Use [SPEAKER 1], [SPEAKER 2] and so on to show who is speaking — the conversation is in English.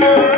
[SPEAKER 1] thank you